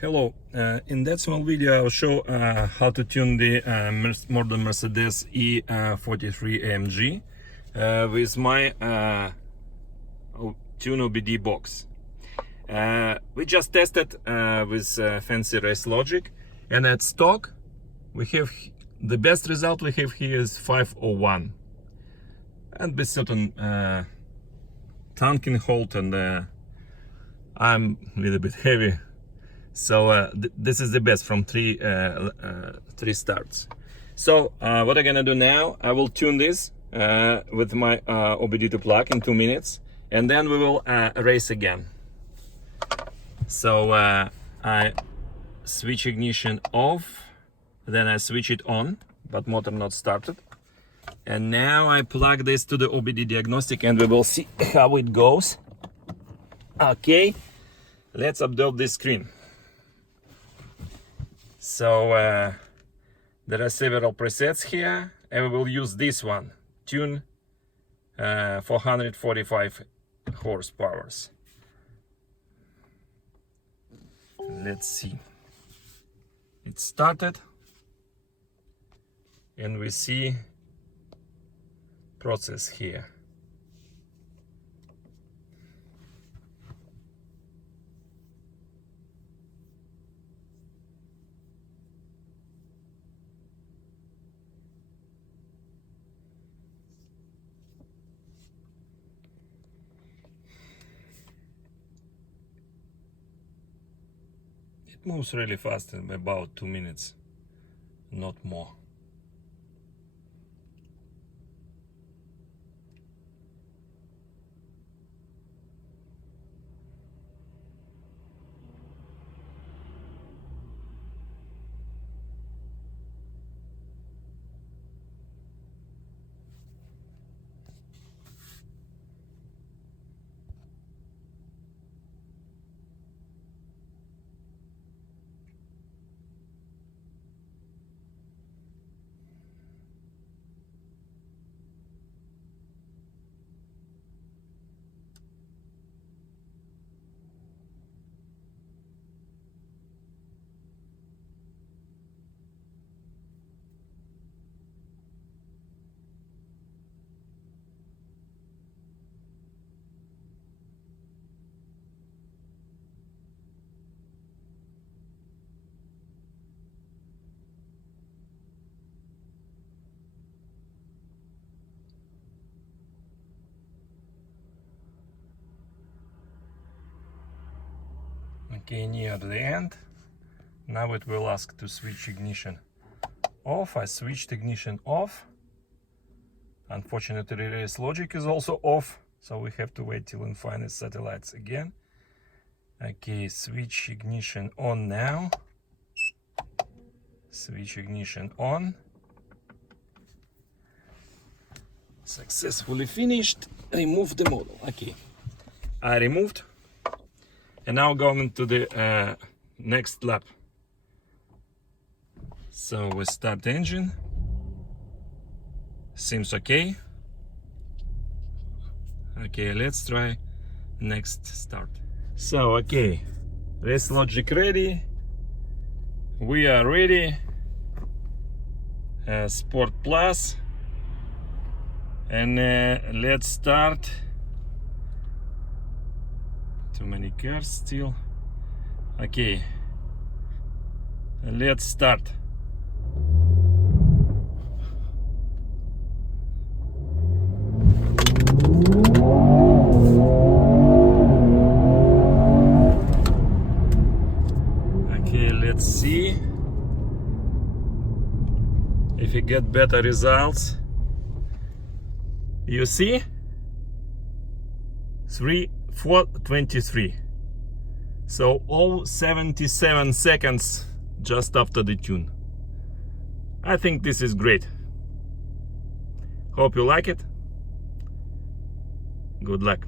Hello, in that small video I'll show how to tune the modern Mercedes E43AMG with my tuneOBD box. We just tested with fancy RaceLogic, and at stock we have the best result we have here is 501, and with certain tanking hold, and I'm a little bit heavy. So this is the best from three starts. So what I'm gonna do now, I will tune this with my OBD2 plug in 2 minutes, and then we will race again. So I switch ignition off, then I switch it on, but motor not started. And now I plug this to the OBD diagnostic, and we will see how it goes. Okay, let's observe this screen. So there are several presets here, and we will use this one, tune 445 horsepower. Let's see. It started, and we see process here. It moves really fast, in about 2 minutes, not more. Okay, near the end. Now it will ask to switch ignition off. I switched ignition off. Unfortunately, RaceLogic is also off, so we have to wait till it finds satellites again. Okay, switch ignition on now. Switch ignition on. Successfully finished. Remove the model. Okay, I removed. And now going to the next lap. So we start the engine. Seems okay. Okay, let's try next start. So okay, RaceLogic ready. We are ready. Sport Plus. And let's start. Too many cars still. Okay, let's start. Okay, let's see if you get better results. You see 4:23, so all 77 seconds just after the tune. I think this is great. Hope you like it. Good luck.